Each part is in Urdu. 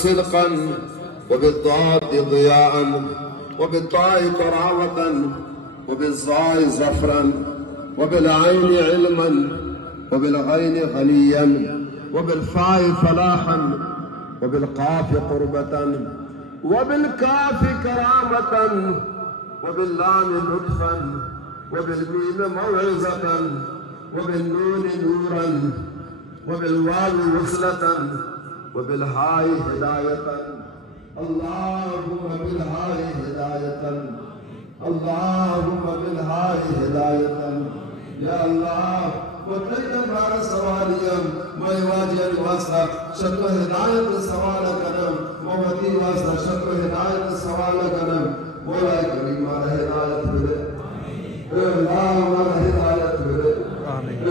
صدقا وبالضاد ضياء وبالطاء كرامة وبالظاء زفرا وبالعين علما وبالغين غنيا وبالفاء فلاحا وبالقاف قربة وبالكاف كرامة وباللام لطفا وبالميم موعظة وبالنون نورا وبالواو وصلة وبالهاء هداية اللهم بالهاء هداية اللهم بالهاء هداية يا الله وتجد مع سواليا ما يواجه الواسطة شكر هداية سوالك نم موتي واسطة شكر هداية سوالك نم مولا كريم على هداية بده الله على هداية بده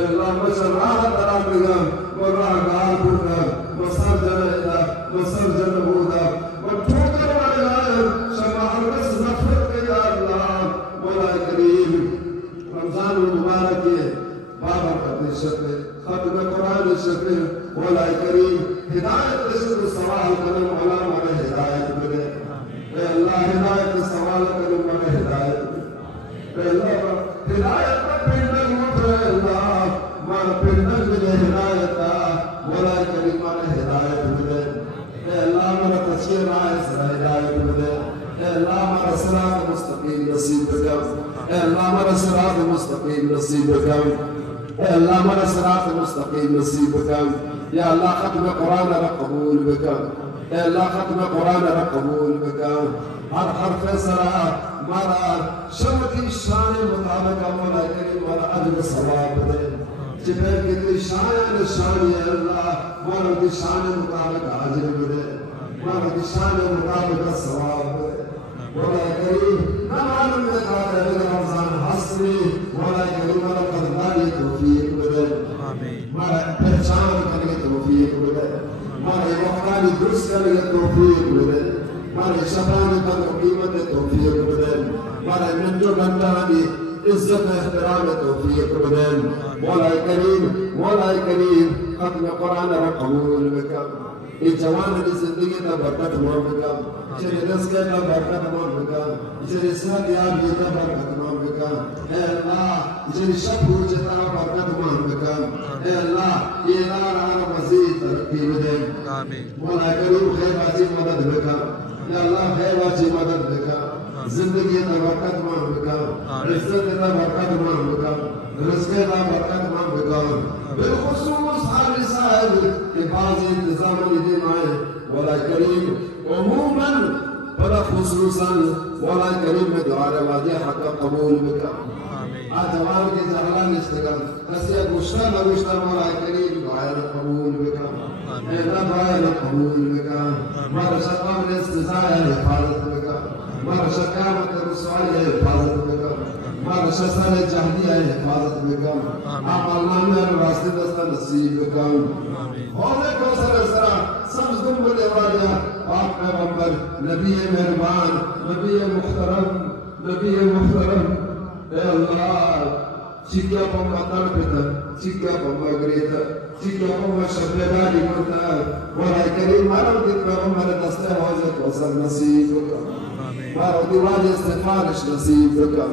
الله مشرعها ترابيا وراء قلبنا وصرجنا وصرجنا وتوكل على شماع بس نفرك يا الله مولا كريم رمضان المبارك بابا الشكر ختم القرآن الشكر مولا كريم هداية الشكر صباح الكلام على ما هداية بده يا الله هداية صباح الكلام على هداية يا الله هداية ربنا المطر الله ما ربنا هداية مولا كريم على هداية بده يا الله ما تسير عايز هداية بده يا الله ما صراط مستقيم نصيبك يا الله ما صراط مستقيم نصيبك يا الله ما صراط مستقيم نصيبك يا الله ختم القرآن قبول بك يا الله ختم القرآن قبول بك هر حرف صلاة مرا شمتي الشان مطابق مولا كريم ولا أجل الصواب جبال كتير شان يا الله مولا دي شان مطابق عجل بده مولا دي شان مطابق الصواب مولا كريم نعلم مقادر رمضان حصري مولا كريم ولا قدراني توفيق بده مولا پہچان کرنے توفیق بده مولا وقتانی درست کرنے توفیق بده مولا شفان کا قیمت توفیق بده مولا منجو گندانی عزت احترام توفیق بده مولا کریم ختم قرآن را قبول بکا یہ جوان کی زندگی کا برکت مول بکا جنہیں رزق کا برکت مول بکا جنہیں صحت یابی کا برکت مول بکا اے اللہ جنہیں شب ہو جتا برکت مول بکا اے اللہ یہ ادارہ مزید ترقی بدے مولا کریم خیر واجی مدد بکا یا اللہ خیر واجی مدد بکا زندگی کا برکت مول بکا عزت کا برکت مول بکا رزق کا برکت مول بکا بالخصوص حال صاحب کے بعض انتظام دین آئے مولا کریم عموماً بلا خصوصاً مولا کریم میں دعا رواجہ حق قبول بکا آجوان کے زہران استقام کسی گشتہ نگشتہ مولا کریم دعا قبول بکا اے دعا قبول بکا مارا شقام نے استزائی حفاظت بکا مارا شقامت رسوالی حفاظت بکا مارا شسان جہدی حفاظت بکا آپ اللہ میں راستے دستہ نصیب بکا اور کو سر سبز دن بلے واجہ آپ پیغمبر نبی مہربان نبی محترم اے اللہ چکیا پمہ تڑپتا چکیا پمہ گریتا چکیا پمہ شبیداری کرتا مولا کریم مارو دی پیغمبر دستے حوزت وصل نصیب بکا مارو دی واجہ استفارش نصیب بکا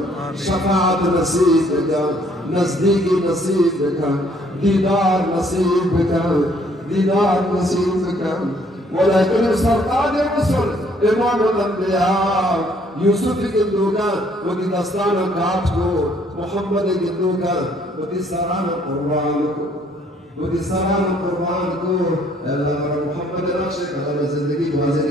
شفاعت نصیب بکا نزدیکی نصیب بکا دیدار نصیب بکا دیدار نصیب بکا مولا کریم سرطان رسول امام الانبیاء یوسف گندوگا وہ دی دستان کاٹ کو محمد گندوگا وہ دی سران قربان کو وہ دی سران قربان کو اللہ محمد نقش کلام زندگی حاضر